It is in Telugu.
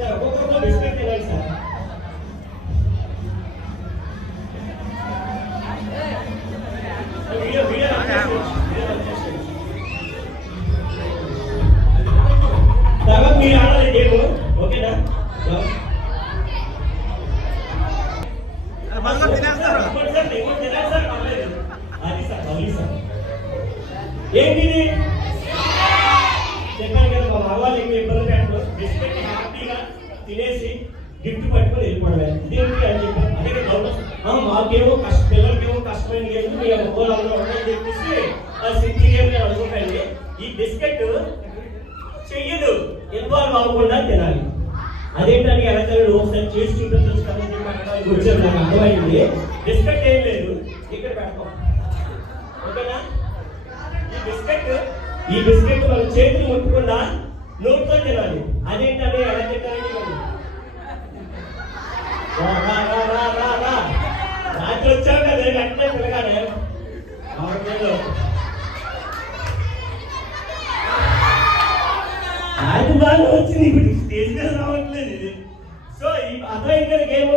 Yeah, go, go, go, respect the lights, sir. Video, video, తర్వాత మీరు ఆడాలి గేమ్ ఓకేనా అది సార్ అది సార్ ఏంటిది గిఫ్ట్ పట్టుకొని వెళ్ళిపోవడమే. ఇదేంటి అని చెప్పి అదే డౌట్ మాకేమో కష్ట పిల్లలకేమో కష్టమైన గేమ్ మీ మొబైల్ అని చెప్పేసి ఆ సింపుల్ గేమ్ నేను అనుకుంటాను ఈ బిస్కెట్ చెయ్యదు. ఇన్వాల్వ్ అవ్వకుండా తినాలి. అదేంటని ఎలా తెలియదు ఒకసారి చేసి చూపించచ్చు కదా చెప్పి అడగడానికి నాకు అర్థమైంది. బిస్కెట్ ఏం లేదు. ఇక్కడ పెడతాం. ఓకేనా? ఈ బిస్కెట్ ఈ బిస్కెట్ మనం చేతులు ముట్టకుండా రాత్రి వచ్చావు కదా వెంటనే పిల్లగానే అది బాగా వచ్చింది ఇప్పుడు. స్టేజ్ మీద రావట్లేదు ఇది. సో ఈ అర్థమైంది కదా గేమ్